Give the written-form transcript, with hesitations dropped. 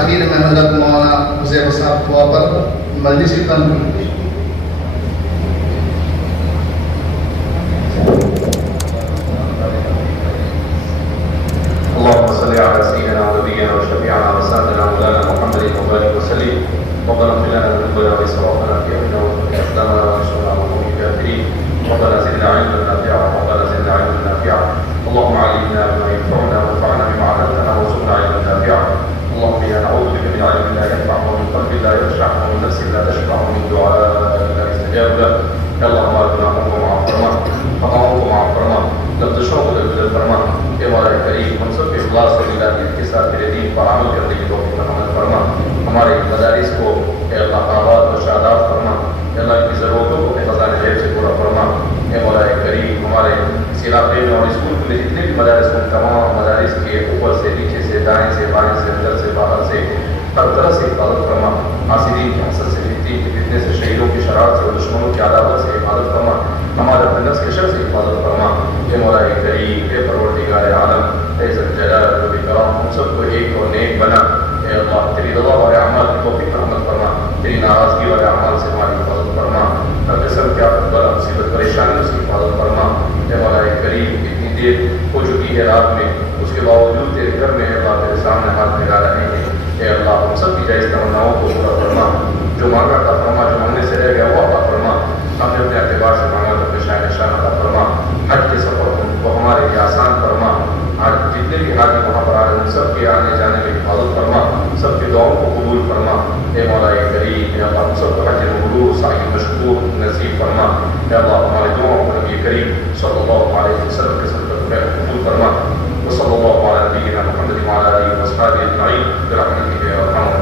आखिर में हज़रत मौलाना हुज़ैफ़ा साहब दुआ पर मजलिस की तनक़ीद। اللهم صل على سيدنا ونبينا وشفيعنا وسندنا مولانا محمد وبارك وسلم ربنا اغفر لنا ذنوبنا واسرافنا في امرنا وثبت اقدامنا وانصرنا على القوم الكافرين ربنا زدنا علما نافعا ربنا زدنا علما نافعا اللهم علمنا بما ينفعنا وانفعنا بما علمتنا وارزقنا علما نافعا اللهم انا نعوذ بك من علم لا ينفع ومن قلب لا يخشع ومن نفس لا تشبع ومن دعاء لا يستجاب له يا الله हमारे गुनाहों को माफ फरमा खताओं को माफ फरमा लफ्ज़ों को दरगुजर फरमा ए मौला करीम हम सब के इखलास से मिलानियत के साथ तेरे दीन पर अमल करने की तौफीक अता फरमा हमारे मदारिस को ए अल्लाह आबाद और शादाब फरमा ए अल्लाह की ज़रूरतों को अपने ख़ज़ाने ग़ैब से पूरा फरमा ए मौला करीम हमारे इस इलाक़े में और स्कूल में जितने भी मदारिस उन तमाम मदारिस के ऊपर से नीचे से दाएँ से बाएँ से अंदर से बाहर से हर तरह से हिफाजत फरमा हासिदीन के हसद से फितने के फितने से शहीदों की शरारत से और दुश्मनों की अदावत से हिफाजत फरमा हमारे अपने नफ्स के शर से हिफाजत फरमा ए मौला करीम ए परवरदिगार आलम ए ज़ल-जलाल व इकराम हम सबको एक और नेक बना ए अल्लाह तेरी रज़ा वाले अमाल की तौफीक अता फरमा तेरी नाराज़गी वाले अमाल से हमारी हिफाजत फरमा हर किस्म की आफत बला मुसीबत परेशानियों से हिफाजत फरमा ए मौला करीम इतनी देर हो चुकी है रात में उसके बावजूद तेरे घर में अल्लाह तेरे सामने हाथ लगा रहे हैं ए अल्लाह हम सब की जायज़ तमन्नाओं को पूरा फरमा जो मांगा था फरमा जो मांगने से रह गया वो अता फरमा हमने अपने एतबार से मांगा तो पेशाए निशान अता फरमा हज के सफ़र को हमारे लिए आसान फरमा आज जितने भी हाजी वहाँ पर आ रहे हैं सब के आने जाने में हिफाजत फरमा सबके दुआओं को कबूल फरमा ए मौला करीम ए अल्लाह हम सबको हज मबरूर साई मशकूर नसीब फरमा ए अल्लाह हमारे दुआओं को नबी करीम सल्लल्लाहु अलैहि वसल्लम के सदक़े में कबूल फरमा वसल्लल्लाहु अला नबीना मुहम्मद व अला आलिहि व अस्हाबिहि अजमईन बिरहमतिका या अरहमर